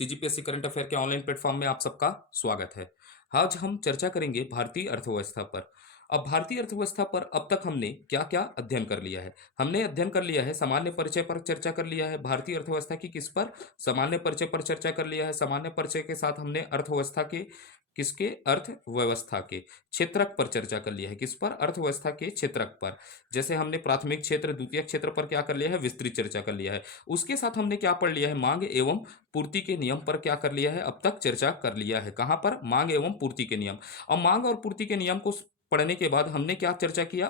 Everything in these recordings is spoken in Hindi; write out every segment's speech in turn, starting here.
सीजीपीएससी करंट अफेयर के ऑनलाइन प्लेटफॉर्म में आप सबका स्वागत है। आज हम चर्चा करेंगे भारतीय अर्थव्यवस्था पर। अब भारतीय अर्थव्यवस्था पर अब तक हमने क्या-क्या अध्ययन कर लिया है? हमने अध्ययन कर लिया है, सामान्य परिचय पर चर्चा कर लिया है, भारतीय अर्थव्यवस्था की किस पर? सामान्य परिचय पर चर्चा कर लिया है। सामान्य परिचय के साथ हमने अर्थव्यवस्था के किसके? अर्थव्यवस्था के क्षेत्रक पर चर्चा कर लिया है। किस पर? अर्थव्यवस्था के क्षेत्रक पर। जैसे हमने प्राथमिक क्षेत्र, द्वितीयक क्षेत्र पर क्या कर लिया है? विस्तृत चर्चा कर लिया है। उसके साथ हमने क्या पढ़ लिया है? मांग एवं पूर्ति के नियम पर क्या कर लिया है? अब तक चर्चा कर लिया है। कहां पर? मांग एवं पूर्ति के नियम। और मांग और पूर्ति के नियम को पढ़ने के बाद हमने क्या चर्चा किया?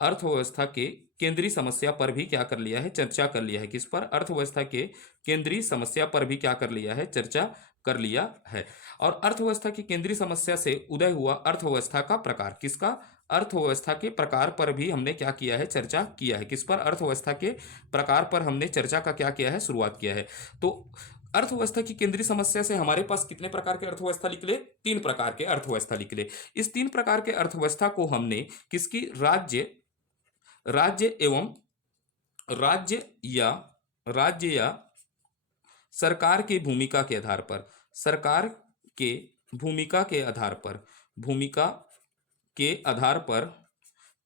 अर्थव्यवस्था के केंद्रीय समस्या पर भी क्या कर लिया है? चर्चा कर लिया है। किस पर? अर्थव्यवस्था के केंद्रीय समस्या पर भी क्या कर लिया है? चर्चा कर लिया है। और अर्थव्यवस्था की केंद्रीय समस्या से उदय हुआ अर्थव्यवस्था का प्रकार। किसका? अर्थव्यवस्था के प्रकार पर भी हमने क्या किया है? चर्चा किया है। किस पर? अर्थव्यवस्था के प्रकार पर हमने चर्चा का क्या किया है? शुरुआत किया है। तो अर्थव्यवस्था की केंद्रीय समस्या से हमारे पास कितने प्रकार के अर्थव्यवस्था निकले? 3 प्रकार के अर्थव्यवस्था निकले। इस 3 प्रकार के अर्थव्यवस्था को हमने किसकी? राज्य राज्य एवं राज्य या राज्य या सरकार की भूमिका के आधार पर, सरकार के भूमिका के आधार पर, भूमिका के आधार पर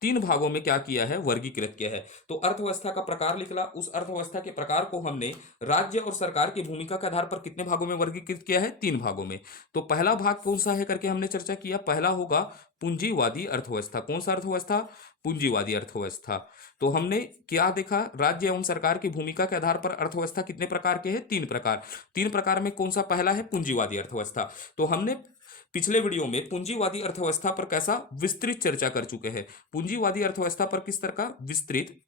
3 भागों में क्या किया है? वर्गीकृत किया है। तो अर्थव्यवस्था का प्रकार निकला, उस अर्थव्यवस्था के प्रकार को हमने राज्य और सरकार की भूमिका के आधार पर कितने भागों में वर्गीकृत किया है? 3 भागों में। तो पहला भाग कौन सा है करके हमने चर्चा किया? पहला होगा पूंजीवादी अर्थव्यवस्था। कौन सा अर्थव्यवस्था? पूंजीवादी अर्थव्यवस्था। तो हमने क्या देखा? राज्य एवं सरकार की भूमिका के आधार पर अर्थव्यवस्था कितने प्रकार के हैं? 3 प्रकार। 3 प्रकार में कौन सा पहला है? पूंजीवादी अर्थव्यवस्था। तो हमने पिछले वीडियो में पूंजीवादी अर्थव्यवस्था पर कैसा विस्तृत चर्चा कर चुके हैं। पूंजीवादी अर्थव्यवस्था पर किस तरह का विस्तृत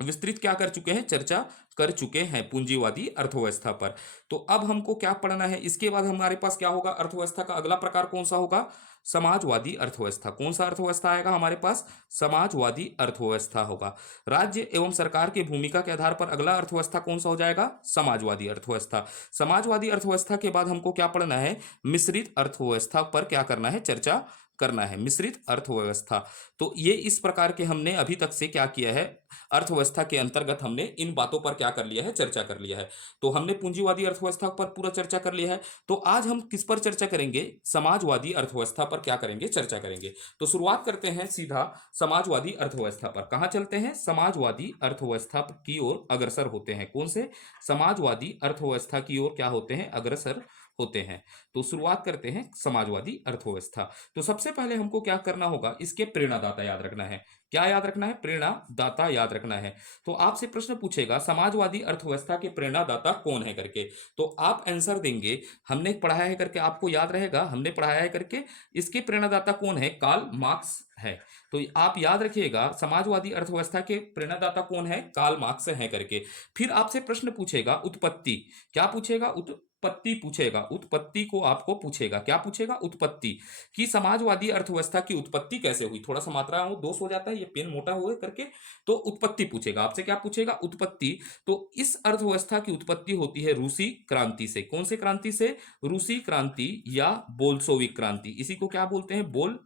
विस्तृत क्या कर चुके हैं? चर्चा कर चुके हैं पूंजीवादी अर्थव्यवस्था पर। तो अब हमको क्या पढ़ना है? इसके बाद हमारे पास क्या होगा? अर्थव्यवस्था का अगला प्रकार कौन सा होगा? समाजवादी अर्थव्यवस्था। कौन सा अर्थव्यवस्था आएगा हमारे पास? समाजवादी अर्थव्यवस्था होगा। राज्य एवं सरकार की भूमिका के आधार पर अगला अर्थव्यवस्था कौन सा हो जाएगा? समाजवादी अर्थव्यवस्था। समाजवादी अर्थव्यवस्था के बाद हमको क्या पढ़ना है? मिश्रित अर्थव्यवस्था पर क्या करना है? चर्चा करना है। मिश्रित अर्थव्यवस्था। तो ये इस प्रकार के हमने अभी तक से क्या किया है? अर्थव्यवस्था के अंतर्गत हमने इन बातों पर क्या कर लिया है? चर्चा कर लिया है। तो हमने पूंजीवादी अर्थव्यवस्था पर पूरा चर्चा कर लिया है। तो आज हम किस पर चर्चा करेंगे? समाजवादी अर्थव्यवस्था पर क्या करेंगे? चर्चा करेंगे। तो शुरुआत करते हैं सीधा समाजवादी अर्थव्यवस्था पर। कहां चलते हैं? समाजवादी अर्थव्यवस्था की ओर अग्रसर होते हैं। कौन से? समाजवादी अर्थव्यवस्था की ओर क्या होते हैं? अग्रसर होते हैं। तो शुरुआत करते हैं समाजवादी अर्थव्यवस्था। तो सबसे पहले हमको क्या करना होगा? इसके प्रेरणादाता याद रखना है। क्या याद रखना है? प्रेरणादाता याद रखना है। तो आपसे प्रश्न पूछेगा समाजवादी अर्थव्यवस्था के प्रेरणादाता कौन है करके, तो आप आंसर देंगे हमने पढ़ाया है करके। आपको याद रहेगा हमने पढ़ाया है करके। इसके प्रेरणादाता कौन है? कार्ल मार्क्स है। तो आप याद रखिएगा समाजवादी अर्थव्यवस्था के प्रेरणादाता कौन है? कार्ल मार्क्स है करके। फिर आपसे प्रश्न पूछेगा उत्पत्ति। क्या पूछेगा? उत्पत्ति पूछेगा। उत्पत्ति को आपको पूछेगा। क्या पूछेगा? उत्पत्ति कि समाजवादी अर्थव्यवस्था की उत्पत्ति कैसे हुई। थोड़ा सा मात्रा हो दोष हो जाता है, ये पेन मोटा हुए करके। तो उत्पत्ति पूछेगा आपसे। क्या पूछेगा? उत्पत्ति। तो इस अर्थव्यवस्था की उत्पत्ति होती है रूसी क्रांति से। कौन से क्रांति से? रूसी क्रांति या बोल्शोविक क्रांति। इसी को क्या बोलते हैं? बोल्शोविक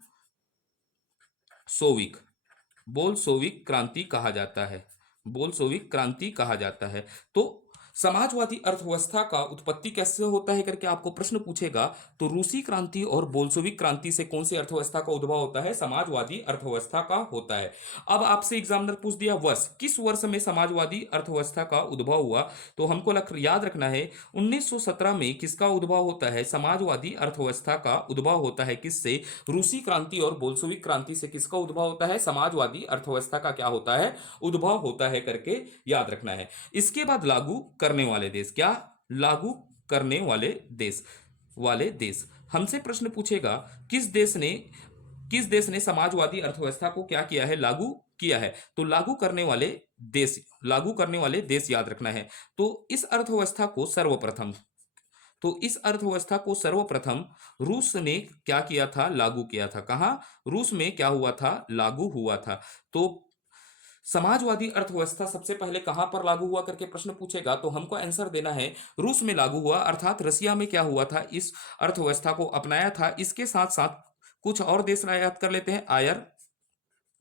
बोल्शोविक क्रांति कहा जाता है। बोल्शोविक क्रांति कहा जाता है। तो समाजवादी अर्थव्यवस्था का उत्पत्ति कैसे होता है करके आपको प्रश्न पूछेगा। तो रूसी क्रांति और बोल्शोविक क्रांति से कौन सी अर्थव्यवस्था का उद्भव होता है? समाजवादी अर्थव्यवस्था का होता है। अब आपसे एग्जामिनर पूछ दिया वर्ष, किस वर्ष में समाजवादी अर्थव्यवस्था का उद्भव हुआ? तो हमको याद रखना है 1917 में किसका उद्भव होता है? समाजवादी अर्थव्यवस्था का उद्भव होता है। किससे? रूसी क्रांति और बोल्शोविक क्रांति से किसका उद्भव होता है? समाजवादी अर्थव्यवस्था का क्या होता है? उद्भव होता है करके याद रखना है। इसके बाद लागू करने वाले देश। क्या? लागू करने वाले देश हमसे प्रश्न पूछेगा किस देश ने समाजवादी अर्थव्यवस्था को क्या किया है? लागू किया है। तो लागू करने वाले देश याद रखना है। तो इस अर्थव्यवस्था को सर्वप्रथम रूस ने क्या किया था? लागू किया था। कहां? रूस में क्या हुआ था? लागू हुआ था। तो समाजवादी अर्थव्यवस्था सबसे पहले कहां पर लागू हुआ करके प्रश्न पूछेगा। तो हमको आंसर देना है रूस में लागू हुआ, अर्थात रसिया में क्या हुआ था? इस अर्थव्यवस्था को अपनाया था। इसके साथ साथ कुछ और देश याद कर लेते हैं।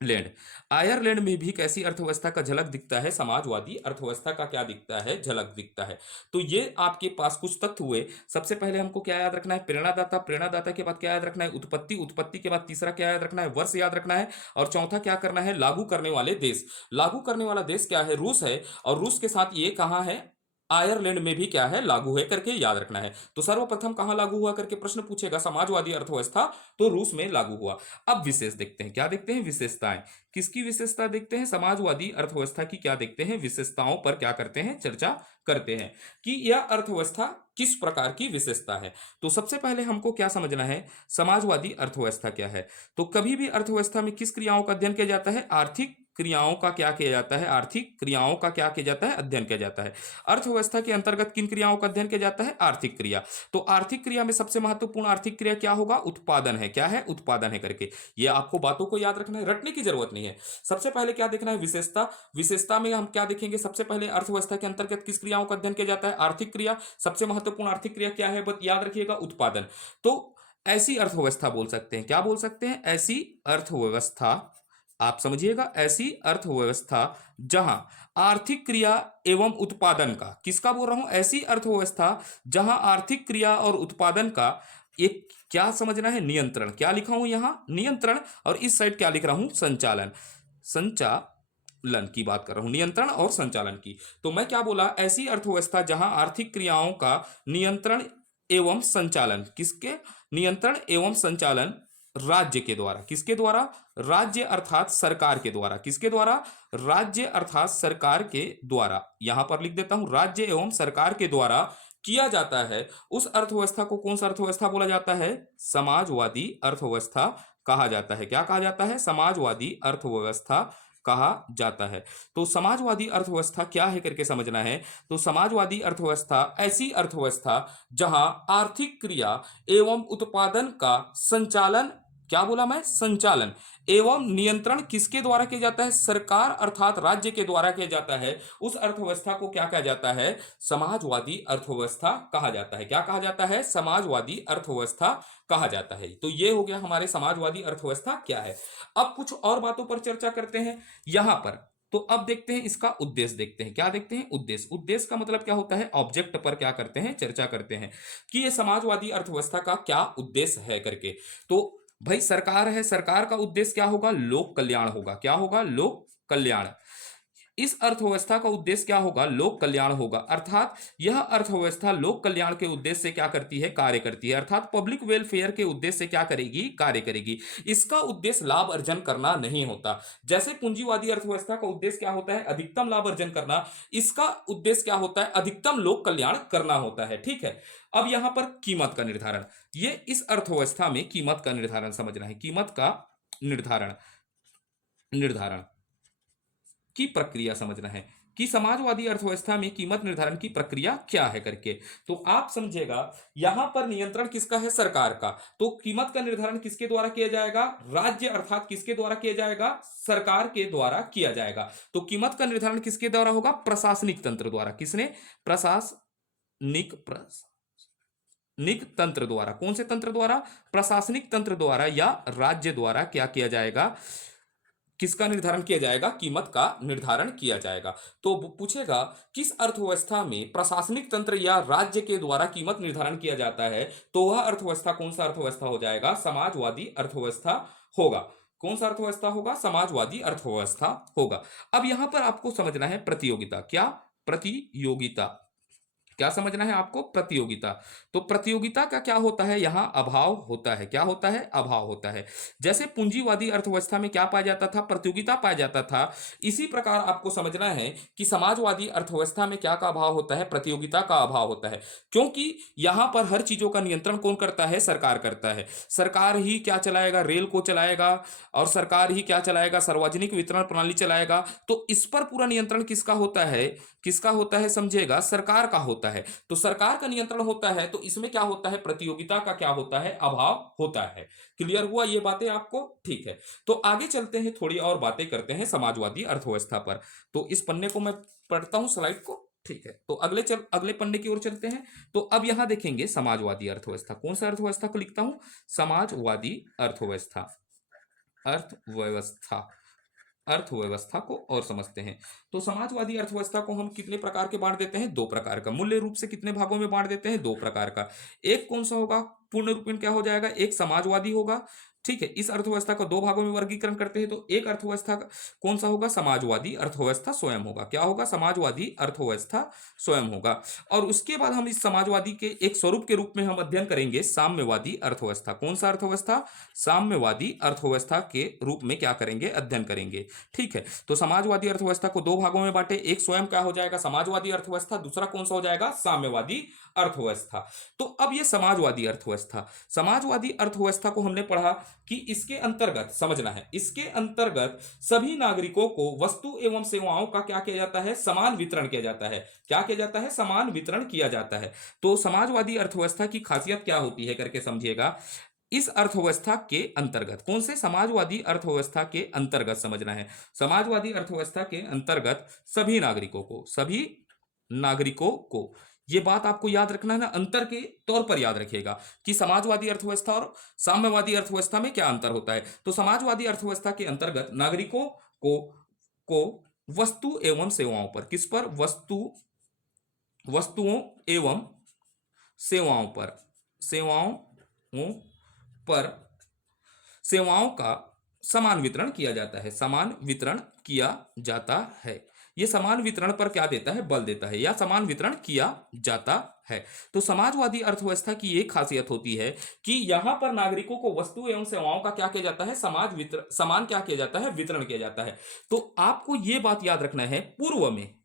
लैंड। आयरलैंड में भी कैसी अर्थव्यवस्था का झलक दिखता है, समाजवादी अर्थव्यवस्था का क्या दिखता है, झलक दिखता है। तो ये आपके पास कुछ तथ्य हुए। सबसे पहले हमको क्या याद रखना है, प्रेरणादाता, प्रेरणादाता के बाद क्या याद रखना है, उत्पत्ति, उत्पत्ति के बाद तीसरा क्या याद रखना है, वर्ष याद रखना है, और चौथा क्या करना है, लागू करने वाले देश। लागू करने वाला देश क्या है, रूस है, और रूस के साथ ये कहाँ है, आयरलैंड में भी क्या है, लागू है करके याद रखना है। तो सर्वप्रथम कहां लागू हुआ करके प्रश्न पूछेगा, समाजवादी अर्थव्यवस्था, तो रूस में लागू हुआ। अब विशेष देखते हैं, क्या देखते हैं, विशेषताएं। किसकी विशेषता देखते हैं, समाजवादी अर्थव्यवस्था की क्या देखते हैं, विशेषताओं पर क्या करते हैं, चर्चा करते हैं कि यह अर्थव्यवस्था किस प्रकार की विशेषता है। तो सबसे पहले हमको क्या समझना है, समाजवादी अर्थव्यवस्था क्या है। तो कभी भी अर्थव्यवस्था में किस क्रियाओं का अध्ययन किया जाता है, आर्थिक क्रियाओं का क्या किया जाता है, आर्थिक क्रियाओं का क्या किया जाता है, अध्ययन किया जाता है। अर्थव्यवस्था के अंतर्गत किन क्रियाओं का अध्ययन किया जाता है, आर्थिक क्रिया। तो आर्थिक क्रिया में सबसे महत्वपूर्ण आर्थिक क्रिया क्या होगा, उत्पादन है। क्या है, उत्पादन है करके। ये आपको बातों को याद रखना है, रटने की जरूरत नहीं है। सबसे पहले क्या देखना है, विशेषता। विशेषता में हम क्या देखेंगे, सबसे पहले अर्थव्यवस्था के अंतर्गत किस क्रियाओं का अध्ययन किया जाता है, आर्थिक क्रिया। सबसे महत्वपूर्ण आर्थिक क्रिया क्या है, बस याद रखिएगा, उत्पादन। तो ऐसी अर्थव्यवस्था बोल सकते हैं, क्या बोल सकते हैं, ऐसी अर्थव्यवस्था, आप समझिएगा, ऐसी अर्थव्यवस्था जहां आर्थिक क्रिया एवं उत्पादन का, किसका बोल रहा हूं, ऐसी अर्थव्यवस्था जहां आर्थिक क्रिया और उत्पादन का एक क्या समझना है, नियंत्रण। क्या लिखा हूं यहां, नियंत्रण, और इस साइड क्या लिख रहा हूं, संचालन। संचालन की बात कर रहा हूं, नियंत्रण और संचालन की। तो मैं क्या बोला, ऐसी अर्थव्यवस्था जहां आर्थिक क्रियाओं का नियंत्रण एवं संचालन, किसके, नियंत्रण एवं संचालन राज्य के द्वारा, किसके द्वारा, राज्य अर्थात सरकार के द्वारा, किसके द्वारा, राज्य अर्थात सरकार के द्वारा। यहां पर लिख देता हूं, राज्य एवं सरकार के द्वारा किया जाता है। उस अर्थव्यवस्था को कौन सा अर्थव्यवस्था बोला जाता है, समाजवादी अर्थव्यवस्था कहा जाता है। क्या कहा जाता है, समाजवादी अर्थव्यवस्था कहा जाता है। तो समाजवादी अर्थव्यवस्था क्या है करके समझना है। तो समाजवादी अर्थव्यवस्था ऐसी अर्थव्यवस्था जहां आर्थिक क्रिया एवं उत्पादन का संचालन, क्या बोला मैं, संचालन एवं नियंत्रण किसके द्वारा किया जाता है, सरकार अर्थात राज्य के द्वारा किया जाता है। उस अर्थव्यवस्था को क्या कहा जाता है, समाजवादी अर्थव्यवस्था कहा जाता है। क्या कहा जाता है, समाजवादी अर्थव्यवस्था कहा जाता है। तो ये हो गया हमारे समाजवादी अर्थव्यवस्था क्या है। अब कुछ और बातों पर चर्चा करते हैं यहां पर। तो अब देखते हैं इसका उद्देश्य, देखते हैं क्या देखते हैं, उद्देश्य। उद्देश्य का मतलब क्या होता है, ऑब्जेक्ट पर क्या करते हैं, चर्चा करते हैं कि ये समाजवादी अर्थव्यवस्था का क्या उद्देश्य है करके। तो भाई सरकार है, सरकार का उद्देश्य क्या होगा, लोक कल्याण होगा। क्या होगा, लोक कल्याण। इस अर्थव्यवस्था का उद्देश्य क्या होगा, लोक कल्याण होगा। अर्थात यह अर्थव्यवस्था लोक कल्याण के उद्देश्य से क्या करती है, कार्य करती है। अर्थात पब्लिक वेलफेयर के उद्देश्य से क्या करेगी, कार्य करेगी। इसका उद्देश्य लाभ अर्जन करना नहीं होता। जैसे पूंजीवादी अर्थव्यवस्था का उद्देश्य क्या होता है, अधिकतम लाभ अर्जन करना। इसका उद्देश्य क्या होता है, अधिकतम लोक कल्याण करना होता है। ठीक है। अब यहां पर कीमत का निर्धारण, ये इस अर्थव्यवस्था में कीमत का निर्धारण समझना है। कीमत का निर्धारण, निर्धारण की प्रक्रिया समझना है कि समाजवादी अर्थव्यवस्था में कीमत निर्धारण की प्रक्रिया क्या है करके। तो आप समझेगा, यहां पर नियंत्रण किसका है, सरकार का। तो कीमत का निर्धारण किसके द्वारा किया जाएगा, राज्य अर्थात किसके द्वारा किया जाएगा, सरकार के द्वारा किया जाएगा। तो कीमत का निर्धारण किसके द्वारा होगा, प्रशासनिक तंत्र द्वारा। किसने, प्रशासनिक, निक तंत्र द्वारा। कौन से तंत्र द्वारा, प्रशासनिक तंत्र द्वारा या राज्य द्वारा क्या किया जाएगा, किसका निर्धारण किया जाएगा, कीमत का निर्धारण किया जाएगा। तो पूछेगा किस अर्थव्यवस्था में प्रशासनिक तंत्र या राज्य के द्वारा कीमत निर्धारण किया जाता है, तो वह अर्थव्यवस्था कौन सा अर्थव्यवस्था हो जाएगा, समाजवादी अर्थव्यवस्था होगा। कौन सा अर्थव्यवस्था होगा, समाजवादी अर्थव्यवस्था होगा। अब यहां पर आपको समझना है प्रतियोगिता। क्या, प्रतियोगिता। क्या समझना है आपको, प्रतियोगिता। तो प्रतियोगिता का क्या होता है, यहां अभाव होता है। क्या होता है, अभाव होता है। जैसे पूंजीवादी अर्थव्यवस्था में क्या पाया जाता था, प्रतियोगिता पाया जाता था। इसी प्रकार आपको समझना है कि समाजवादी अर्थव्यवस्था में क्या का अभाव होता है, प्रतियोगिता का अभाव होता है। क्योंकि यहां पर हर चीजों का नियंत्रण कौन करता है, सरकार करता है। सरकार ही क्या चलाएगा, रेल को चलाएगा, और सरकार ही क्या चलाएगा, सार्वजनिक वितरण प्रणाली चलाएगा। तो इस पर पूरा नियंत्रण किसका होता है, किसका होता है, समझेगा, सरकार का होता है। तो सरकार का नियंत्रण होता है, तो इसमें क्या होता है, प्रतियोगिता का क्या होता है, अभाव होता है। क्लियर हुआ ये बातें आपको, ठीक है। तो आगे चलते हैं, थोड़ी और बातें करते हैं समाजवादी अर्थव्यवस्था पर। तो इस पन्ने को मैं पढ़ता हूं, स्लाइड को, ठीक है। तो अगले पन्ने की ओर चलते हैं। तो अब यहां देखेंगे समाजवादी अर्थव्यवस्था, कौन सा अर्थव्यवस्था को लिखता हूं, समाजवादी अर्थव्यवस्था, अर्थव्यवस्था। अर्थव्यवस्था को और समझते हैं। तो समाजवादी अर्थव्यवस्था को हम कितने प्रकार के बांट देते हैं? दो प्रकार का। मूल्य रूप से कितने भागों में बांट देते हैं? दो प्रकार का। एक कौन सा होगा? पूर्ण रूपेण क्या हो जाएगा? एक समाजवादी होगा। ठीक है, इस अर्थव्यवस्था को दो भागों में वर्गीकरण करते हैं। तो एक अर्थव्यवस्था कौन सा होगा? समाजवादी अर्थव्यवस्था स्वयं होगा। क्या होगा? समाजवादी अर्थव्यवस्था स्वयं होगा। और उसके बाद हम इस समाजवादी के एक स्वरूप के रूप में हम अध्ययन करेंगे साम्यवादी अर्थव्यवस्था। कौन सा अर्थव्यवस्था? साम्यवादी अर्थव्यवस्था के रूप में क्या करेंगे? अध्ययन करेंगे। ठीक है, तो समाजवादी अर्थव्यवस्था को दो भागों में बांटे। एक स्वयं क्या हो जाएगा? समाजवादी अर्थव्यवस्था। दूसरा कौन सा हो जाएगा? साम्यवादी अर्थव्यवस्था। तो अब ये समाजवादी अर्थव्यवस्था, समाजवादी अर्थव्यवस्था को हमने पढ़ा कि इसके अंतर्गत समझना है, इसके अंतर्गत सभी नागरिकों को वस्तु एवं सेवाओं का क्या किया जाता है? समान वितरण किया जाता है। क्या किया जाता है? समान वितरण किया जाता है। तो समाजवादी अर्थव्यवस्था की खासियत क्या होती है करके समझिएगा। इस अर्थव्यवस्था के अंतर्गत, कौन से? समाजवादी अर्थव्यवस्था के अंतर्गत समझना है। समाजवादी अर्थव्यवस्था के अंतर्गत सभी नागरिकों को, सभी नागरिकों को, ये बात आपको याद रखना है ना, अंतर के तौर पर याद रखिएगा कि समाजवादी अर्थव्यवस्था और साम्यवादी अर्थव्यवस्था में क्या अंतर होता है। तो समाजवादी अर्थव्यवस्था के अंतर्गत नागरिकों को वस्तु एवं सेवाओं पर, किस पर? वस्तुओं एवं सेवाओं पर, सेवाओं पर सेवाओं का समान वितरण किया जाता है। समान वितरण किया जाता है। ये समान वितरण पर क्या देता है? बल देता है, या समान वितरण किया जाता है। तो समाजवादी अर्थव्यवस्था की एक खासियत होती है कि यहां पर नागरिकों को वस्तु एवं सेवाओं का क्या किया जाता है? समान क्या किया जाता है? वितरण किया जाता है। तो आपको यह बात याद रखना है, पूर्व में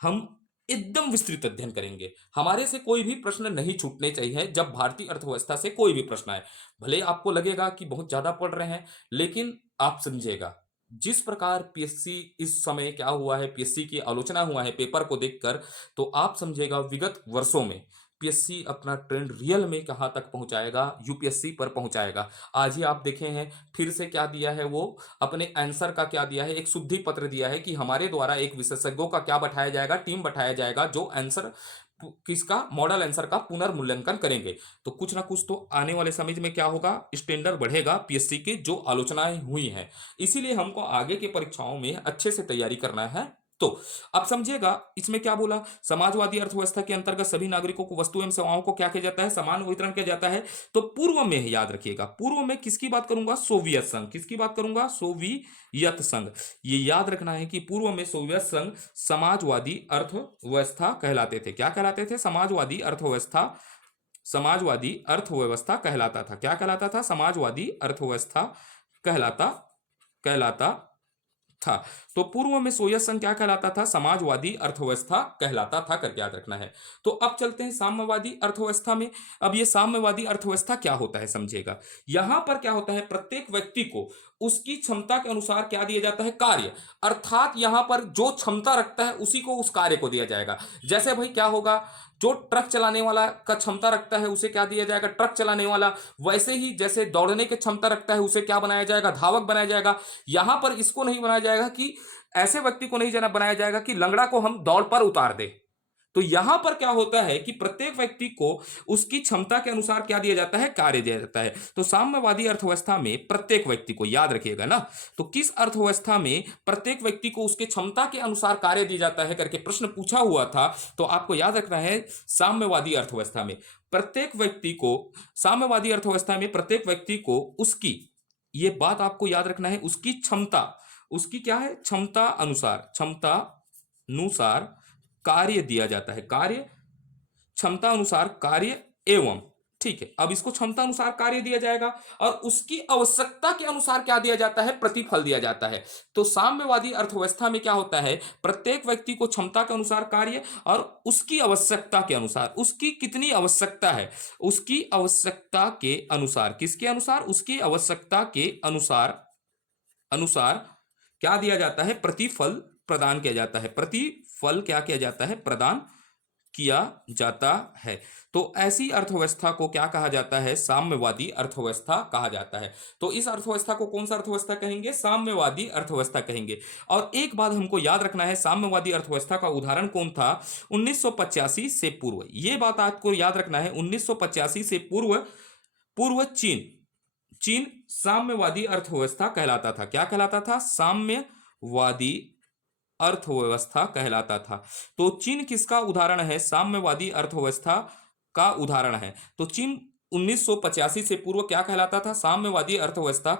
हम एकदम विस्तृत अध्ययन करेंगे। हमारे से कोई भी प्रश्न नहीं छूटने चाहिए जब भारतीय अर्थव्यवस्था से कोई भी प्रश्न आए। भले आपको लगेगा कि बहुत ज्यादा पढ़ रहे हैं, लेकिन आप समझेगा जिस प्रकार पीएससी इस समय क्या हुआ है, पीएससी की आलोचना हुआ है पेपर को देखकर, तो आप समझेगा विगत वर्षों में पीएससी अपना ट्रेंड रियल में कहां तक पहुंचाएगा, यूपीएससी पर पहुंचाएगा। आज ही आप देखे हैं फिर से क्या दिया है, वो अपने आंसर का क्या दिया है? एक शुद्धि पत्र दिया है कि हमारे द्वारा एक विशेषज्ञों का क्या बैठाया जाएगा? टीम बैठाया जाएगा, जो आंसर किसका? मॉडल आंसर का पुनर्मूल्यांकन करेंगे। तो कुछ ना कुछ तो आने वाले समय में क्या होगा? स्टैंडर्ड बढ़ेगा पीएससी की जो आलोचनाएं हुई हैं। इसीलिए हमको आगे के परीक्षाओं में अच्छे से तैयारी करना है। तो अब समझिएगा इसमें क्या बोला? समाजवादी अर्थव्यवस्था के अंतर्गत सभी नागरिकों को वस्तु एवं सेवाओं को क्या किया जाता है? समान वितरण किया जाता है। तो पूर्व में याद रखिएगा, पूर्व में किसकी बात करूंगा? सोवियत संघ। किसकी बात करूंगा? सोवियत संघ। ये याद रखना है कि पूर्व में सोवियत संघ समाजवादी अर्थव्यवस्था कहलाते थे। क्या कहलाते थे? समाजवादी अर्थव्यवस्था। समाजवादी अर्थव्यवस्था कहलाता था। क्या कहलाता था? समाजवादी अर्थव्यवस्था कहलाता कहलाता था। तो पूर्व में सोवियत संघ क्या कहलाता था? समाजवादी अर्थव्यवस्था कहलाता था, करके याद रखना है। तो अब चलते हैं साम्यवादी अर्थव्यवस्था में। अब ये साम्यवादी अर्थव्यवस्था क्या होता है समझिएगा। यहां पर क्या होता है? प्रत्येक व्यक्ति को उसकी क्षमता के अनुसार क्या दिया जाता है? कार्य। अर्थात यहां पर जो क्षमता रखता है उसी को उस कार्य को दिया जाएगा। जैसे भाई क्या होगा? जो ट्रक चलाने वाला का क्षमता रखता है उसे क्या दिया जाएगा? ट्रक चलाने वाला। वैसे ही जैसे दौड़ने की क्षमता रखता है उसे क्या बनाया जाएगा? धावक बनाया जाएगा। यहां पर इसको नहीं बनाया जाएगा कि ऐसे व्यक्ति को नहीं बनाया जाएगा कि लंगड़ा को हम दौड़ पर उतार दे। तो यहां पर क्या होता है कि प्रत्येक व्यक्ति को उसकी क्षमता के अनुसार क्या दिया जाता है? कार्य दिया जाता है। तो साम्यवादी अर्थव्यवस्था में प्रत्येक व्यक्ति को, याद रखिएगा ना, तो किस अर्थव्यवस्था में प्रत्येक व्यक्ति को उसके क्षमता के अनुसार कार्य दिया जाता है करके प्रश्न पूछा हुआ था। तो आपको याद रखना है साम्यवादी अर्थव्यवस्था में प्रत्येक व्यक्ति को, साम्यवादी अर्थव्यवस्था में प्रत्येक व्यक्ति को उसकी, ये बात आपको याद रखना है, उसकी क्षमता, उसकी क्या है? क्षमता अनुसार, क्षमता अनुसार कार्य दिया जाता है। कार्य, क्षमता अनुसार कार्य एवं, ठीक है, अब इसको क्षमता अनुसार कार्य दिया जाएगा और उसकी आवश्यकता के अनुसार क्या दिया जाता है? प्रतिफल दिया जाता है। तो साम्यवादी अर्थव्यवस्था में क्या होता है? प्रत्येक व्यक्ति को क्षमता के अनुसार कार्य और उसकी आवश्यकता के अनुसार, उसकी कितनी आवश्यकता है, उसकी आवश्यकता के अनुसार, किसके अनुसार? उसकी आवश्यकता के अनुसार अनुसार क्या दिया जाता है? प्रतिफल प्रदान किया जाता है। प्रतिफल क्या किया जाता है? प्रदान किया जाता है। तो ऐसी अर्थव्यवस्था को क्या कहा जाता है? साम्यवादी अर्थव्यवस्था कहा जाता है। तो इस अर्थव्यवस्था को कौन सा अर्थव्यवस्था कहेंगे? साम्यवादी अर्थव्यवस्था कहेंगे। और एक बात हमको याद रखना है, साम्यवादी अर्थव्यवस्था का उदाहरण कौन था? 1985 से पूर्व। यह बात आपको याद रखना है, 1985 से पूर्व, पूर्व चीन, चीन साम्यवादी अर्थव्यवस्था कहलाता था। क्या कहलाता था? साम्यवादी साम्यवादी अर्थव्यवस्था कहलाता था। तो चीन किसका उदाहरण है? साम्यवादी अर्थव्यवस्था का उदाहरण है। तो चीन 1985 से पूर्व क्या कहलाता था? साम्यवादी अर्थव्यवस्था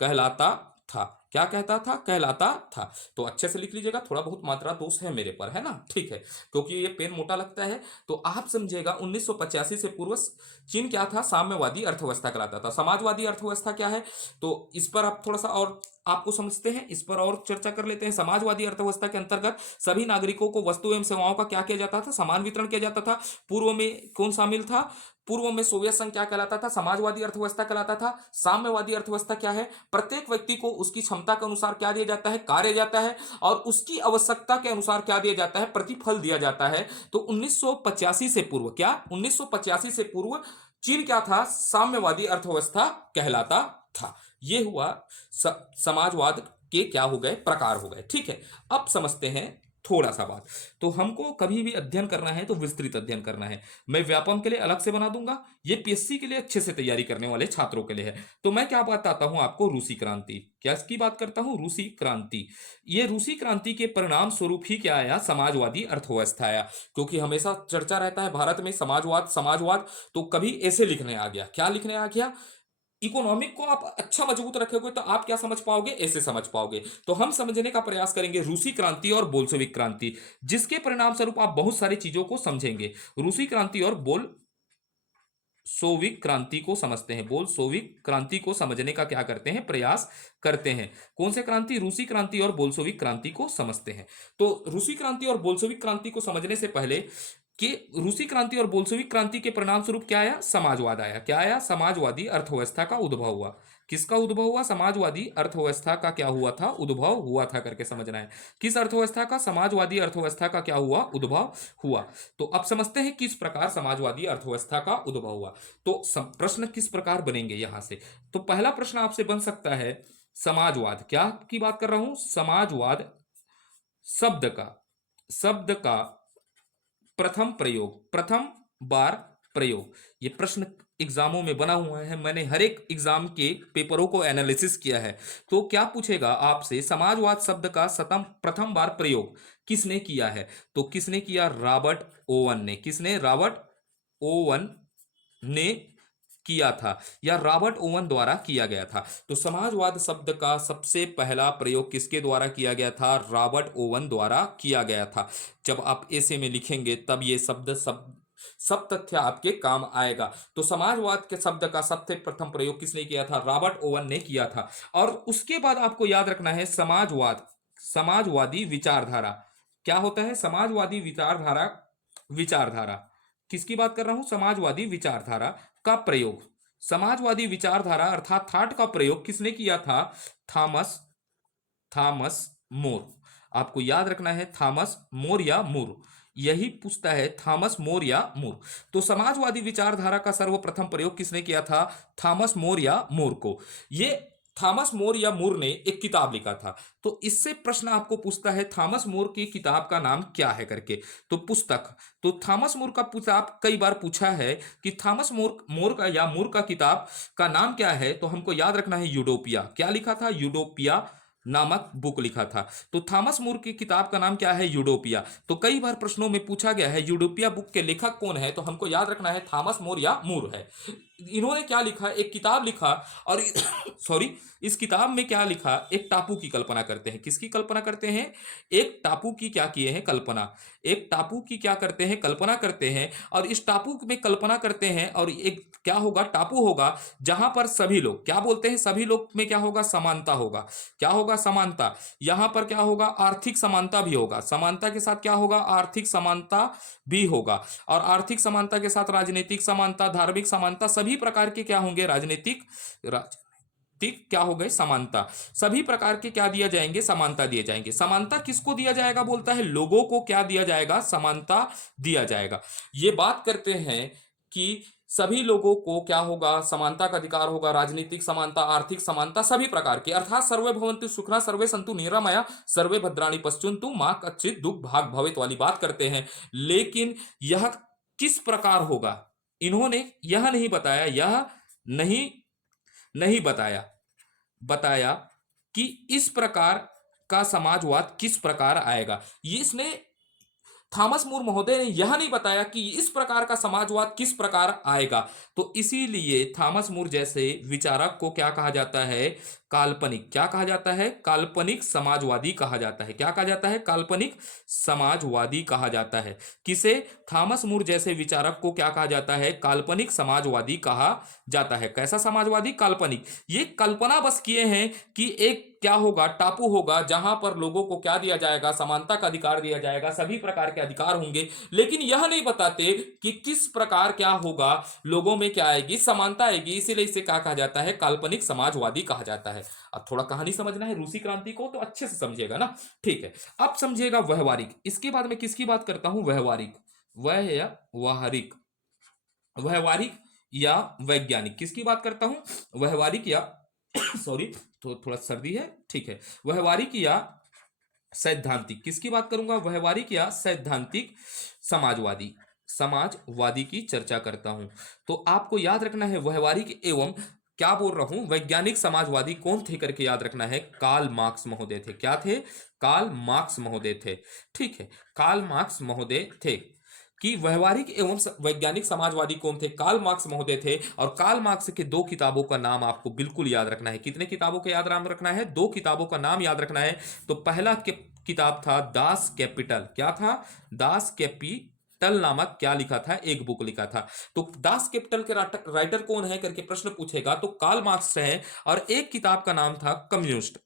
कहलाता था। क्या कहता था? कहलाता था। तो अच्छे से लिख लीजिएगा, थोड़ा बहुत मात्रा दोष है मेरे पर, है ना, ठीक है, क्योंकि ये पेन मोटा लगता है। तो आप समझिएगा 1985 से पूर्व चीन क्या था? साम्यवादी अर्थव्यवस्था कहलाता था। समाजवादी अर्थव्यवस्था क्या है? तो इस पर आप थोड़ा सा और आपको समझते हैं, इस पर और चर्चा कर लेते हैं। समाजवादी अर्थव्यवस्था के अंतर्गत सभी नागरिकों को वस्तु एवं सेवाओं का क्या किया जाता था? समान वितरण किया जाता था। पूर्व में कौन शामिल था? पूर्व में सोवियत संघ क्या कहलाता था? समाजवादी अर्थव्यवस्था कहलाता था। साम्यवादी अर्थव्यवस्था क्या है? प्रत्येक व्यक्ति को उसकी क्षमता के अनुसार क्या दिया जाता है? कार्य जाता है, और उसकी आवश्यकता के अनुसार क्या दिया जाता है? प्रतिफल दिया जाता है। तो 1985 से पूर्व क्या? 1985 से पूर्व चीन क्या था? साम्यवादी अर्थव्यवस्था कहलाता था। ये हुआ समाजवाद के क्या हो गए? प्रकार हो गए। ठीक है, अब समझते हैं थोड़ा सा बात। तो हमको कभी भी अध्ययन करना है तो विस्तृत अध्ययन करना है। मैं व्यापम के लिए अलग से बना दूंगा, ये पीएससी के लिए अच्छे से तैयारी करने वाले छात्रों के लिए है। तो मैं क्या बताता हूं आपको? रूसी क्रांति। क्या इसकी बात करता हूं? रूसी क्रांति। ये रूसी क्रांति के परिणाम स्वरूप ही क्या आया? समाजवादी अर्थव्यवस्था आया। क्योंकि हमेशा चर्चा रहता है भारत में समाजवाद समाजवाद, तो कभी ऐसे लिखने आ गया। क्या लिखने आ गया? इकोनॉमिक को आप अच्छा मजबूत रखोगे तो आप क्या समझ पाओगे? ऐसे समझ पाओगे। तो हम समझने का प्रयास करेंगे रूसी क्रांति और बोल्शेविक क्रांति, जिसके परिणाम स्वरूप आप बहुत सारी चीजों को समझेंगे। रूसी क्रांति और बोल्शेविक क्रांति को समझते हैं। बोल्शेविक क्रांति को समझने का क्या करते हैं? प्रयास करते हैं। कौन से क्रांति? रूसी क्रांति और बोल्शेविक क्रांति को समझते हैं। तो रूसी क्रांति और बोल्शेविक क्रांति को समझने से पहले कि रूसी क्रांति और बोल्शेविक क्रांति के परिणाम स्वरूप क्या आया? समाजवाद आया। क्या आया? समाजवादी अर्थव्यवस्था का उद्भव हुआ। किसका उद्भव हुआ? समाजवादी अर्थव्यवस्था का क्या हुआ था? उद्भव हुआ था करके समझना है। किस अर्थव्यवस्था का? समाजवादी अर्थव्यवस्था का क्या हुआ? उद्भव हुआ। तो अब समझते हैं किस प्रकार समाजवादी अर्थव्यवस्था का उद्भव हुआ। तो प्रश्न किस प्रकार बनेंगे यहां से? तो पहला प्रश्न आपसे बन सकता है, समाजवाद क्या की बात कर रहा हूं? समाजवाद शब्द का प्रथम प्रयोग, प्रथम बार प्रयोग। ये प्रश्न एग्जामों में बना हुआ है, मैंने हर एक एग्जाम के पेपरों को एनालिसिस किया है। तो क्या पूछेगा आपसे? समाजवाद शब्द का प्रथम बार प्रयोग किसने किया है? तो किसने किया? रॉबर्ट ओवन ने। किसने? रॉबर्ट ओवन ने किया था, या रॉबर्ट ओवन द्वारा किया गया था। तो समाजवाद शब्द का सबसे पहला प्रयोग किसके द्वारा किया गया था? रॉबर्ट ओवन द्वारा किया गया था। जब आप ऐसे में लिखेंगे तब ये सब तथ्य आपके काम आएगा। तो समाजवाद के शब्द का सबसे प्रथम प्रयोग किसने किया था? रॉबर्ट ओवन ने किया था। और उसके बाद आपको याद रखना है समाजवाद, समाजवादी विचारधारा क्या होता है? समाजवादी विचारधारा किसकी बात कर रहा हूं? समाजवादी विचारधारा का प्रयोग, समाजवादी विचारधारा अर्थात थॉट का प्रयोग किसने किया था? Thomas Thomas More. आपको याद रखना है थॉमस मोर या मूर, यही पूछता है, थॉमस मोर या मूर। तो समाजवादी विचारधारा का सर्वप्रथम प्रयोग किसने किया था? थॉमस मोर या मूर को। ये थॉमस मोर या मूर ने एक किताब लिखा था। तो इससे प्रश्न आपको पूछता है थॉमस मोर की किताब का नाम क्या है करके। तो पुस्तक, तो थॉमस मोर का किताब कई बार पूछा है कि थॉमस मोर का या मूर का किताब का नाम क्या है? तो हमको याद रखना है यूटोपिया। क्या लिखा था? यूटोपिया नामक बुक लिखा था। तो थॉमस मूर की किताब का नाम क्या है? यूटोपिया। तो कई बार प्रश्नों में पूछा गया है यूटोपिया बुक के लेखक कौन है? तो हमको याद रखना है थॉमस मोर या मूर है। इन्होंने क्या लिखा? एक किताब लिखा, और सॉरी, इस किताब में क्या लिखा? एक टापू की कल्पना करते हैं। किसकी कल्पना करते हैं? एक टापू की क्या किए हैं? कल्पना। एक टापू की क्या करते हैं? कल्पना करते हैं। और इस टापू में कल्पना करते हैं, और एक क्या होगा? टापू होगा जहां पर सभी लोग क्या बोलते हैं? सभी लोग में क्या होगा? समानता होगा। क्या होगा? समानता। यहां पर क्या होगा? आर्थिक समानता भी होगा। समानता के साथ क्या होगा? आर्थिक समानता भी होगा। और आर्थिक समानता के साथ राजनीतिक समानता, धार्मिक समानता, सभी प्रकार के क्या होंगे? राजनीतिक क्या हो गए? समानता। सभी प्रकार के क्या दिया जाएंगे? समानता दिए जाएंगे। समानता किसको दिया जाएगा? बोलता है लोगों को क्या दिया जाएगा? समानता दिया जाएगा। ये बात करते हैं कि सभी लोगों को क्या होगा? समानता का अधिकार होगा। राजनीतिक समानता, आर्थिक समानता, सभी प्रकार की, अर्थात सर्वे भवन्तु सुखिनः सर्वे सन्तु निरामया सर्वे भद्राणि पश्यन्तु मां कश्चित् दुःख भाग् भवेत् वाली बात करते हैं। लेकिन यह किस प्रकार होगा? इन्होंने यह नहीं बताया, यह नहीं नहीं बताया कि इस प्रकार का समाजवाद किस प्रकार आएगा। ये इसने थॉमस मूर महोदय ने यह नहीं बताया कि इस प्रकार का समाजवाद किस प्रकार आएगा। तो इसीलिए थॉमस मूर जैसे विचारक को क्या कहा जाता है, काल्पनिक, क्या कहा जाता है, काल्पनिक समाजवादी कहा जाता है। क्या कहा जाता है, काल्पनिक समाजवादी कहा जाता है। किसे, थॉमस मूर जैसे विचारक को क्या कहा जाता है, काल्पनिक समाजवादी कहा जाता है। कैसा समाजवादी, काल्पनिक। ये कल्पना बस किए हैं कि एक क्या होगा, टापू होगा जहां पर लोगों को क्या दिया जाएगा, समानता का अधिकार दिया जाएगा, सभी प्रकार के अधिकार होंगे, लेकिन यह नहीं बताते कि किस प्रकार क्या होगा, लोगों में क्या आएगी, समानता आएगी। इसीलिए इसे क्या कहा जाता है, काल्पनिक समाजवादी कहा जाता है। अब थोड़ा कहानी समझना है रूसी क्रांति को तो अच्छे से समझिएगा ना, ठीक है। अब समझिएगा व्यवहारिक। इसके बाद मैं किसकी बात करता हूं, व्यवहारिक, व्यवहारिक, व्यवहारिक या वैज्ञानिक, किसकी बात करता हूं, व्यवहारिक या सॉरी, तो थोड़ा सर्दी है, ठीक है। व्यवहारिक या सैद्धांतिक, किसकी बात करूंगा, व्यवहारिक या सैद्धांतिक समाजवादी, समाजवादी की चर्चा करता हूं। तो आपको याद रखना है व्यवहारिक एवं क्या बोल रहा हूं, वैज्ञानिक समाजवादी कौन थे करके याद रखना है, कार्ल मार्क्स महोदय थे। क्या थे, कार्ल मार्क्स महोदय थे, ठीक है। कार्ल मार्क्स महोदय थे। कि व्यवहारिक एवं वैज्ञानिक समाजवादी कौन थे, कार्ल मार्क्स महोदय थे। और कार्ल मार्क्स के दो किताबों का नाम आपको बिल्कुल याद रखना है। कितने किताबों का याद नाम रखना है, दो किताबों का नाम याद रखना है। तो पहला किताब था दास कैपिटल, क्या था, दास कैपिटल नामक क्या लिखा था, एक बुक लिखा था। तो दास कैपिटल के राइटर कौन है करके प्रश्न पूछेगा तो कार्ल मार्क्स है। और एक किताब का नाम था कम्युनिस्ट,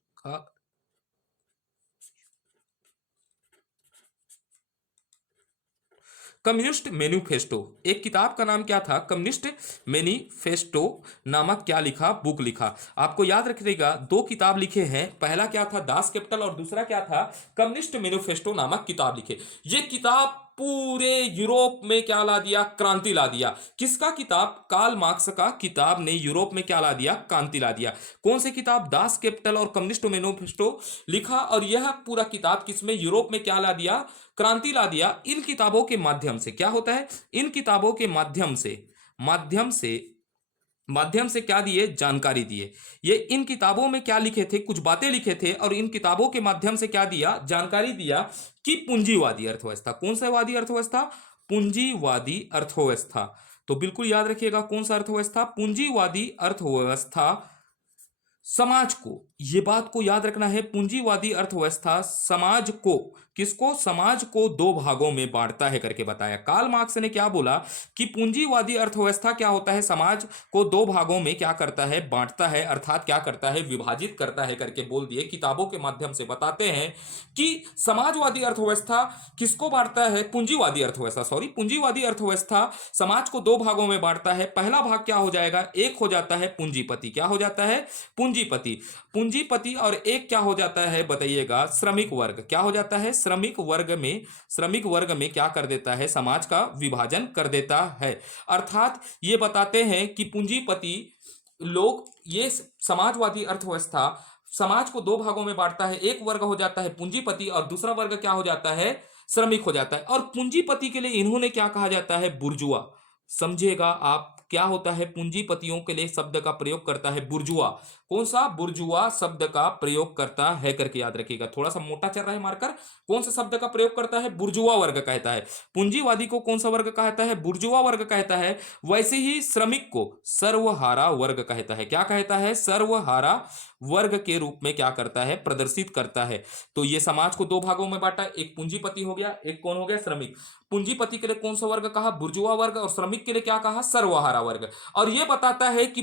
कम्युनिस्ट मैनिफेस्टो। एक किताब का नाम क्या था, कम्युनिस्ट मैनिफेस्टो नामक क्या लिखा, बुक लिखा। आपको याद रखिएगा दो किताब लिखे हैं, पहला क्या था दास कैपिटल और दूसरा क्या था, कम्युनिस्ट मैनिफेस्टो नामक किताब लिखे। ये किताब पूरे यूरोप में क्या ला दिया, क्रांति ला दिया। किसका किताब, कार्ल मार्क्स का किताब ने यूरोप में क्या ला दिया, क्रांति ला दिया। कौन से किताब, दास कैपिटल और कम्युनिस्ट मैनिफेस्टो लिखा। और यह पूरा किताब किसमें, यूरोप में क्या ला दिया, क्रांति ला दिया। इन किताबों के माध्यम से क्या होता है, इन किताबों के माध्यम से क्या दिए, जानकारी दिए। ये इन किताबों में क्या लिखे थे, कुछ बातें लिखे थे और इन किताबों के माध्यम से क्या दिया, जानकारी दिया कि पूंजीवादी अर्थव्यवस्था, कौन सा वादी अर्थव्यवस्था, पूंजीवादी अर्थव्यवस्था। तो बिल्कुल याद रखिएगा कौन सा अर्थव्यवस्था, पूंजीवादी अर्थव्यवस्था समाज को, यह बात को याद रखना है, पूंजीवादी अर्थव्यवस्था समाज को, किसको, समाज को दो भागों में बांटता है करके बताया। कार्ल मार्क्स ने क्या बोला कि पूंजीवादी अर्थव्यवस्था क्या होता है, समाज को दो भागों में क्या करता है, बांटता है, अर्थात क्या करता है, विभाजित करता है करके बोल दिए। किताबों के माध्यम से बताते हैं कि समाजवादी अर्थव्यवस्था किसको बांटता है, पूंजीवादी अर्थव्यवस्था, पूंजीवादी अर्थव्यवस्था समाज को दो भागों में बांटता है। पहला भाग क्या हो जाएगा, एक हो जाता है पूंजीपति, क्या हो जाता है, पूंजीपति और एक क्या हो जाता है बताइएगा, श्रमिक वर्ग। क्या हो जाता है, श्रमिक वर्ग में क्या कर देता है, समाज का विभाजन कर देता है। अर्थात ये बताते हैं कि पूंजीपति लोग, ये समाजवादी अर्थव्यवस्था समाज को दो भागों में बांटता है। एक वर्ग हो जाता है पूंजीपति और दूसरा वर्ग क्या हो जाता है, श्रमिक हो जाता है। और पूंजीपति के लिए इन्होंने क्या कहा जाता है, बुर्जुआ। समझिएगा आप, क्या होता है, पूंजीपतियों के लिए शब्द का प्रयोग करता है बुर्जुआ। कौन सा, बुर्जुआ शब्द का प्रयोग करता है करके याद रखिएगा। थोड़ा सा मोटा चल रहा है मार्कर, कौन सा शब्द का प्रयोग करता है, बुर्जुआ वर्ग कहता है। पूंजीवादी को कौन सा वर्ग कहता है, बुर्जुआ वर्ग कहता है। वैसे ही श्रमिक को सर्वहारा वर्ग कहता है। क्या कहता है, सर्वहारा वर्ग के रूप में क्या करता है, प्रदर्शित करता है। तो ये समाज को दो भागों में बांटा, एक पूंजीपति हो गया, एक कौन हो गया, श्रमिक। पूंजीपति के लिए कौन सा वर्ग कहा, बुर्जुआ वर्ग, और श्रमिक के लिए क्या कहा, सर्वहारा वर्ग। और यह बताता है कि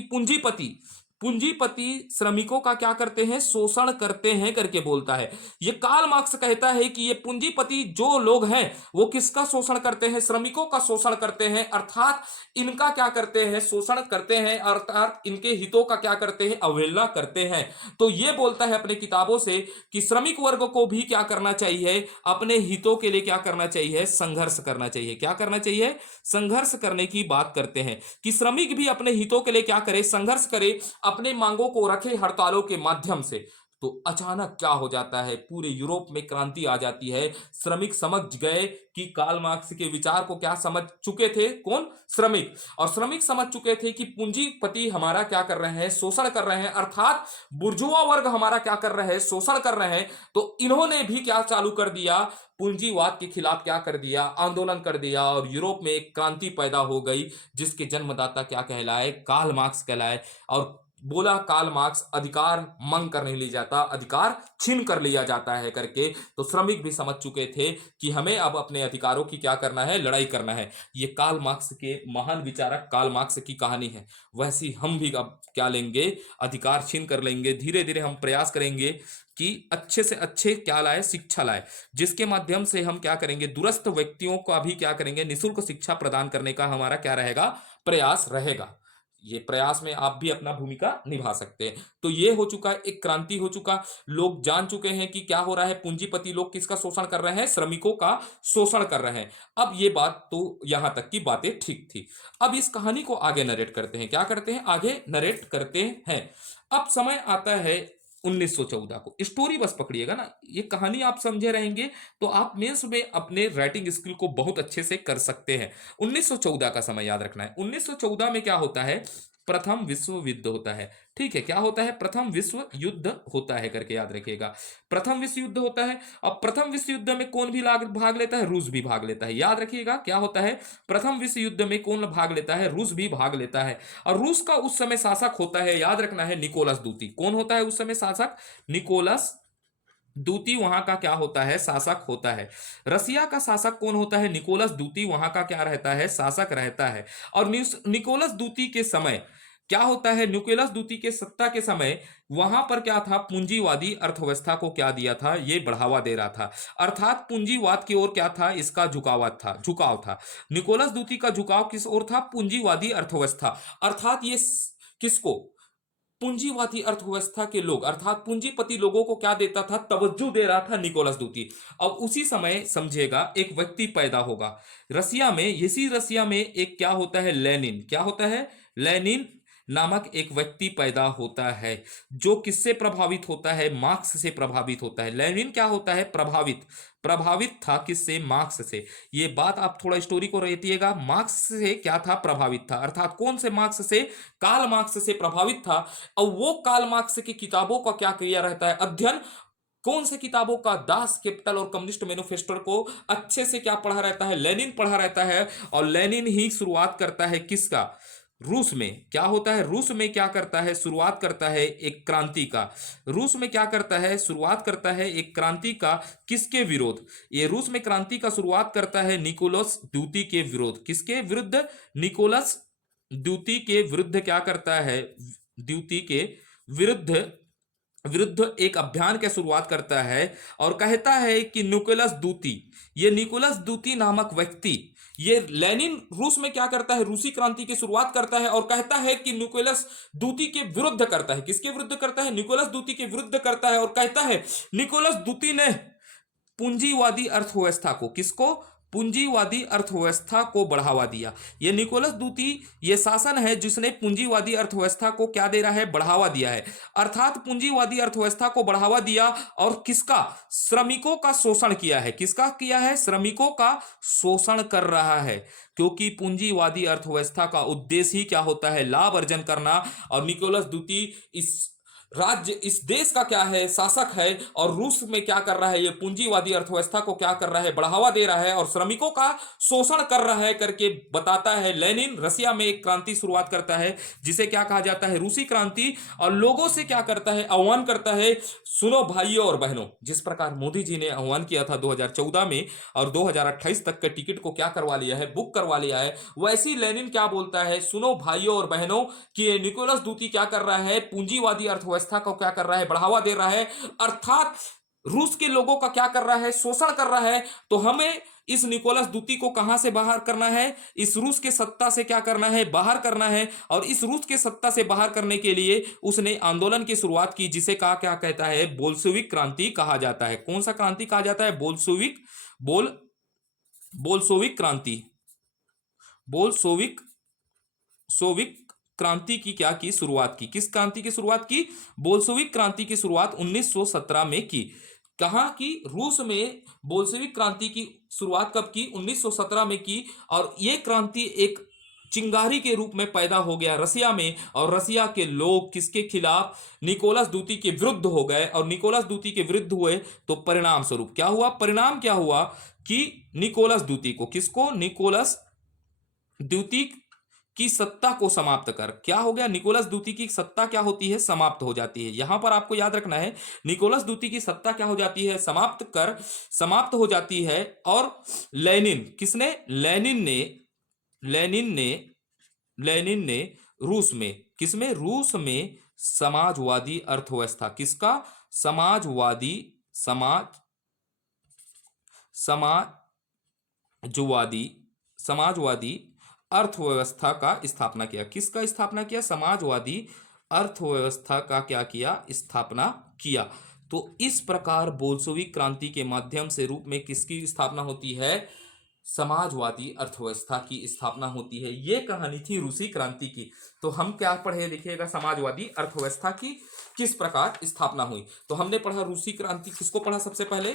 पूंजीपति श्रमिकों का क्या करते हैं, शोषण करते हैं करके बोलता है। ये कार्ल मार्क्स कहता है कि ये पूंजीपति जो लोग हैं वो किसका शोषण करते हैं, श्रमिकों का शोषण करते हैं। अर्थात इनका क्या करते हैं, शोषण करते हैं, अर्थात इनके हितों का क्या करते हैं, अवहेलना करते हैं। तो ये बोलता है अपने किताबों से कि श्रमिक वर्ग को भी क्या करना चाहिए, अपने हितों के लिए क्या करना चाहिए, संघर्ष करना चाहिए। क्या करना चाहिए, संघर्ष करने की बात करते हैं कि श्रमिक भी अपने हितों के लिए क्या करे, संघर्ष करे, अपने मांगों को रखे हड़तालों के माध्यम से। तो अचानक क्या हो जाता है, पूरे यूरोप में क्रांति आ जाती है। श्रमिक समझ गए कि कार्ल मार्क्स के विचार को, क्या समझ चुके थे, कौन, श्रमिक। और श्रमिक समझ चुके थे कि पूंजीपति हमारा क्या कर रहे हैं, शोषण कर रहे हैं, अर्थात बुर्जुआ वर्ग हमारा क्या कर रहे हैं, शोषण कर रहे हैं। तो इन्होंने भी क्या चालू कर दिया, पूंजीवाद के खिलाफ क्या कर दिया, आंदोलन कर दिया, और यूरोप में एक क्रांति पैदा हो गई, जिसके जन्मदाता क्या कहलाए, कार्ल मार्क्स कहलाए। और बोला कार्ल मार्क्स, अधिकार मांग कर नहीं लिया जाता, अधिकार छीन कर लिया जाता है करके। तो श्रमिक भी समझ चुके थे कि हमें अब अपने अधिकारों की क्या करना है, लड़ाई करना है। ये कार्ल मार्क्स के, महान विचारक कार्ल मार्क्स की कहानी है। वैसी हम भी अब क्या लेंगे, अधिकार छीन कर लेंगे। धीरे धीरे हम प्रयास करेंगे कि अच्छे से अच्छे क्या लाए, शिक्षा लाए, जिसके माध्यम से हम क्या करेंगे, दूरस्थ व्यक्तियों का भी क्या करेंगे, निःशुल्क शिक्षा प्रदान करने का हमारा क्या रहेगा, प्रयास रहेगा। ये प्रयास में आप भी अपना भूमिका निभा सकते हैं। तो ये हो चुका है, एक क्रांति हो चुका, लोग जान चुके हैं कि क्या हो रहा है, पूंजीपति लोग किसका शोषण कर रहे हैं, श्रमिकों का शोषण कर रहे हैं। अब ये बात तो यहां तक की बातें ठीक थी। अब इस कहानी को आगे नरेट करते हैं, क्या करते हैं, आगे नरेट करते हैं। अब समय आता है 1914 को। स्टोरी बस पकड़िएगा ना, ये कहानी आप समझे रहेंगे तो आप मेंस में अपने राइटिंग स्किल को बहुत अच्छे से कर सकते हैं। 1914 का समय याद रखना है। 1914 में क्या होता है, प्रथम विश्व युद्ध होता है। ठीक है, क्या होता है, प्रथम विश्व युद्ध होता है करके याद रखिएगा। प्रथम विश्व युद्ध होता है। अब प्रथम विश्व युद्ध में कौन भी भाग लेता है, रूस भी भाग लेता है। याद रखिएगा क्या होता है, प्रथम विश्व युद्ध में कौन भाग लेता है, रूस भी भाग लेता है। और रूस का उस समय शासक होता है, याद रखना है, निकोलस दूती। कौन होता है उस समय शासक, निकोलस दूती वहां का क्या होता है, शासक होता है। रसिया का शासक कौन होता है, निकोलस दूती वहां का क्या रहता है, शासक रहता है। और निकोलस दूती के समय क्या होता है, निकोलस दूती के सत्ता के समय वहां पर क्या था, पूंजीवादी अर्थव्यवस्था को क्या दिया था, ये बढ़ावा दे रहा था। अर्थात पूंजीवाद की ओर क्या था, इसका झुकाव था। निकोलस दूती का झुकाव किस ओर था, पूंजीवादी अर्थव्यवस्था। अर्थात ये किसको, पूंजीवादी अर्थव्यवस्था के लोग, अर्थात पूंजीपति लोगों को क्या देता था, तवज्जो दे रहा था निकोलस दूती। अब उसी समय समझेगा, एक व्यक्ति पैदा होगा रसिया में। इसी रसिया में एक क्या होता है, लेनिन। क्या होता है, लेनिन नामक एक व्यक्ति पैदा होता है, जो किससे प्रभावित होता है, मार्क्स से प्रभावित होता है। लेनिन क्या होता है, प्रभावित था किससे, मार्क्स से। ये बात आप थोड़ा स्टोरी को रटिएगा, मार्क्स से क्या था, प्रभावित था। अर्थात कौन से मार्क्स से, कार्ल मार्क्स से प्रभावित था। और वो कार्ल मार्क्स की किताबों का क्या किया रहता है, अध्ययन। कौन से किताबों का, दास कैपिटल और कम्युनिस्ट मैनिफेस्टो को अच्छे से क्या पढ़ा रहता है, लेनिन पढ़ा रहता है। और लेनिन ही शुरुआत करता है किसका, रूस में। क्या होता है, रूस में क्या करता है, शुरुआत करता है एक क्रांति का। रूस में क्या करता है, शुरुआत करता है एक क्रांति का, किसके विरोध, ये रूस में क्रांति का शुरुआत करता है निकोलस दूती के विरोध। किसके विरुद्ध, निकोलस द्यूती के विरुद्ध क्या करता है, द्यूती के विरुद्ध विरुद्ध एक अभियान की शुरुआत करता है। और कहता है कि निकोलस दूती, ये निकोलस दूती नामक व्यक्ति, ये लेनिन रूस में क्या करता है, रूसी क्रांति की शुरुआत करता है। और कहता है कि निकोलस दूती के विरुद्ध करता है। किसके विरुद्ध करता है, निकोलस दूती के विरुद्ध करता है। और कहता है निकोलस दूती ने पूंजीवादी अर्थव्यवस्था को, किसको, पूंजीवादी अर्थव्यवस्था को बढ़ावा दिया। ये निकोलस दूती, ये शासन है जिसने पूंजीवादी अर्थव्यवस्था को क्या दे रहा है, बढ़ावा दिया है। अर्थात पूंजीवादी अर्थव्यवस्था को बढ़ावा दिया, और किसका, श्रमिकों का शोषण किया है। किसका किया है, श्रमिकों का शोषण कर रहा है। क्योंकि पूंजीवादी अर्थव्यवस्था का उद्देश्य ही क्या होता है, लाभ अर्जन करना। और निकोलस दूती इस देश का क्या है, शासक है। और रूस में क्या कर रहा है, ये पूंजीवादी अर्थव्यवस्था को क्या कर रहा है, बढ़ावा दे रहा है और श्रमिकों का शोषण कर रहा है करके बताता है। लेनिन रसिया में एक क्रांति शुरुआत करता है, जिसे क्या कहा जाता है, रूसी क्रांति। और लोगों से क्या करता है, आह्वान करता है, सुनो भाइयों और बहनों। जिस प्रकार मोदी जी ने आह्वान किया था 2014 में, और 2028 तक के टिकट को क्या करवा लिया है, बुक करवा लिया है, वैसी लेनिन क्या बोलता है, सुनो भाइयों और बहनों, कि निकोलस दूती क्या कर रहा है, पूंजीवादी अर्थव्यवस्था को क्या कर रहा है, बढ़ावा दे रहा है। अर्थात रूस के लोगों का क्या कर रहा है, शोषण कर रहा है। तो हमें इस निकोलस दूती को कहां से बाहर करना है, इस रूस के सत्ता से क्या करना है, बाहर करना है। और इस रूस के सत्ता से बाहर करने के लिए उसने आंदोलन की शुरुआत की, जिसे कहा क्या कहता है, बोल्शेविक क्रांति कहा जाता है। कौन सा क्रांति कहा जाता है, बोल्शेविक क्रांति, बोल्शेविक क्रांति की क्या की शुरुआत की? किस क्रांति की शुरुआत की? बोल्शेविक क्रांति की शुरुआत 1917 में की। कहाँ की? रूस में बोल्शेविक क्रांति की शुरुआत कब की? 1917 में की। और ये क्रांति एक चिंगारी के रूप में पैदा हो गया रसिया में, और रसिया के लोग किसके खिलाफ? निकोलस द्वितीय के विरुद्ध हो गए। और निकोलस द्वितीय के विरुद्ध हुए तो परिणाम स्वरूप क्या हुआ? परिणाम क्या हुआ कि निकोलस द्वितीय को, किसको? निकोलस द्वितीय की सत्ता को समाप्त कर, क्या हो गया? निकोलस द्वितीय की सत्ता क्या होती है? समाप्त हो जाती है। यहां पर आपको याद रखना है, निकोलस द्वितीय की सत्ता क्या हो जाती है? समाप्त कर, समाप्त हो जाती है। और लेनिन, किसने? लेनिन ने लेनिन ने रूस में, किसमें? रूस में समाजवादी अर्थव्यवस्था, किसका? समाजवादी, समाजवादी समाजवादी अर्थव्यवस्था का स्थापना किया। किसका स्थापना किया? समाजवादी अर्थव्यवस्था का क्या किया? स्थापना किया। तो इस प्रकार बोल्शेविक क्रांति के माध्यम से रूप में किसकी स्थापना होती है? समाजवादी अर्थव्यवस्था की स्थापना होती है। यह कहानी थी रूसी क्रांति की। तो हम क्या पढ़े लिखिएगा? समाजवादी अर्थव्यवस्था की किस प्रकार स्थापना हुई। तो हमने पढ़ा रूसी क्रांति। किसको पढ़ा? सबसे पहले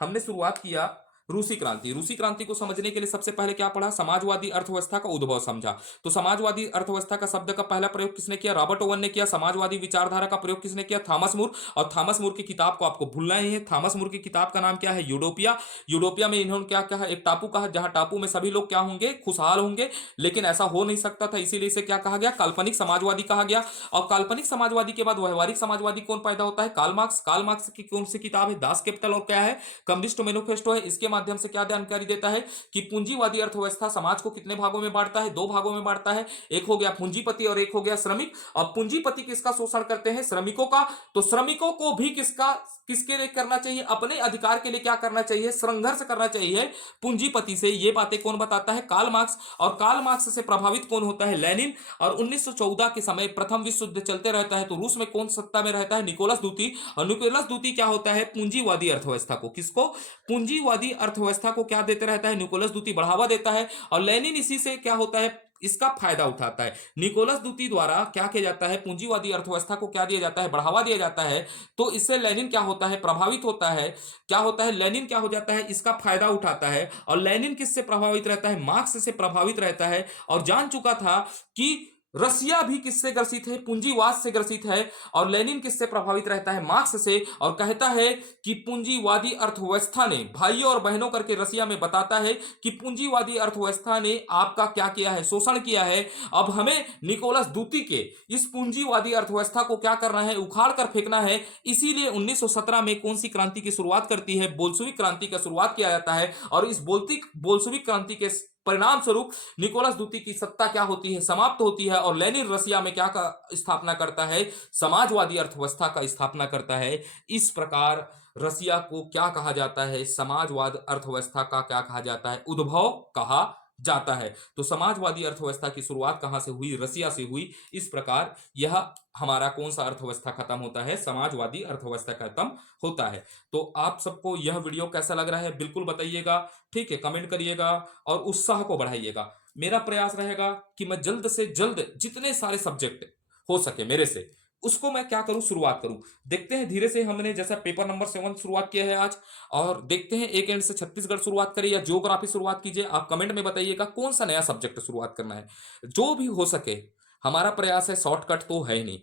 हमने शुरुआत किया रूसी क्रांति। रूसी क्रांति को समझने के लिए सबसे पहले क्या पढ़ा? समाजवादी अर्थव्यवस्था का उद्भव समझा। तो समाजवादी अर्थव्यवस्था का शब्द का पहला प्रयोग किसने किया? रॉबर्ट ओवन ने किया। समाजवादी विचारधारा का प्रयोग किसने किया? थॉमस मूर। और थॉमस मूर की किताब को आपको भूलना ही है। थॉमस मूर की किताब का नाम क्या है? यूटोपिया। यूटोपिया में इन्होंने क्या कहा? एक टापू कहा, जहां टापू में सभी लोग क्या होंगे? खुशहाल होंगे। लेकिन ऐसा हो नहीं सकता था, इसीलिए इसे क्या कहा गया? काल्पनिक समाजवादी कहा गया। और काल्पनिक समाजवादी के बाद व्यवहारिक समाजवादी कौन पैदा होता है? Karl marks. कार्ल मार्क्स की कौन सी किताब है? Das Kapital. और क्या है? कम्युनिस्ट मैनिफेस्टो है। इसके माध्यम से क्या जानकारी देता है कि पूंजीवादी अर्थव्यवस्था समाज को कितने भागों में बांटता है? दो भागों में बांटता है। एक हो गया पूंजीपति और एक हो गया श्रमिक। और पूंजीपति किसका शोषण करते हैं? श्रमिकों का। तो श्रमिकों को भी किसके लिए करना चाहिए? अपने अधिकार के लिए क्या करना चाहिए? संघर्ष करना चाहिए पूंजीपति से। ये बातें कौन बताता है? Karl Marx. और कार्ल मार्क्स से प्रभावित कौन होता है? लेनिन। और 1914 के समय प्रथम विश्व युद्ध चलते रहता है, तो रूस में कौन सत्ता में रहता है? निकोलस द्वितीय। और निकोलस द्वितीय क्या होता है? पूंजीवादी अर्थव्यवस्था को, किसको? पूंजीवादी अर्थव्यवस्था को क्या देते रहता है? निकोलस द्वितीय बढ़ावा देता है। और लेनिन इसी से क्या होता है? इसका फायदा उठाता है। निकोलस द्वितीय द्वारा क्या किया जाता है? पूंजीवादी अर्थव्यवस्था को क्या दिया जाता है? बढ़ावा दिया जाता है। तो इससे लेनिन क्या होता है? प्रभावित होता है। क्या होता है? लेनिन क्या हो जाता है? इसका फायदा उठाता है। और लेनिन किससे प्रभावित रहता है? मार्क्स से प्रभावित रहता है। और जान चुका था कि रसिया भी किससे ग्रसित है? पूंजीवाद से ग्रसित है। और लेनिन किससे प्रभावित रहता है? मार्क्स से। और कहता है कि पूंजीवादी अर्थव्यवस्था ने, भाइयों और बहनों करके रसिया में बताता है कि पूंजीवादी अर्थव्यवस्था ने आपका क्या किया है? शोषण किया है। अब हमें निकोलस द्वितीय के इस पूंजीवादी अर्थव्यवस्था को क्या करना है? उखाड़ कर फेंकना है। इसीलिए 1917 में कौन सी क्रांति की शुरुआत करती है? बोल्शेविक क्रांति का शुरुआत किया जाता है। और इस बोल्शेविक क्रांति के परिणाम स्वरूप निकोलस द्वितीय की सत्ता क्या होती है? समाप्त होती है। और लेनिन रसिया में क्या का स्थापना करता है? समाजवादी अर्थव्यवस्था का स्थापना करता है। इस प्रकार रसिया को क्या कहा जाता है? समाजवाद अर्थव्यवस्था का क्या कहा जाता है? उद्भव कहा जाता है। तो समाजवादी अर्थव्यवस्था की शुरुआत कहां से हुई? रसिया से हुई। इस प्रकार यह हमारा कौन सा अर्थव्यवस्था खत्म होता है? समाजवादी अर्थव्यवस्था खत्म होता है। तो आप सबको यह वीडियो कैसा लग रहा है बिल्कुल बताइएगा, ठीक है? कमेंट करिएगा और उत्साह को बढ़ाइएगा। मेरा प्रयास रहेगा कि मैं जल्द से जल्द जितने सारे सब्जेक्ट हो सके मेरे से, उसको मैं क्या करूं? शुरुआत करूं। देखते हैं धीरे से। हमने जैसा पेपर नंबर 7 शुरुआत किया है आज, और देखते हैं एक एंड से छत्तीसगढ़ शुरुआत करें या ज्योग्राफी शुरुआत कीजिए। आप कमेंट में बताइएगा कौन सा नया सब्जेक्ट शुरुआत करना है। जो भी हो सके, हमारा प्रयास है, शॉर्टकट तो है ही नहीं।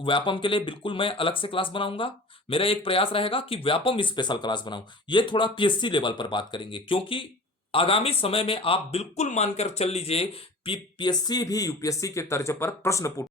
व्यापम के लिए बिल्कुल मैं अलग से क्लास बनाऊंगा। मेरा एक प्रयास रहेगा कि व्यापम स्पेशल क्लास बनाऊं। ये थोड़ा पीएससी लेवल पर बात करेंगे, क्योंकि आगामी समय में आप बिल्कुल मानकर चल लीजिए, पीएससी भी यूपीएससी के तर्ज पर प्रश्न पूछ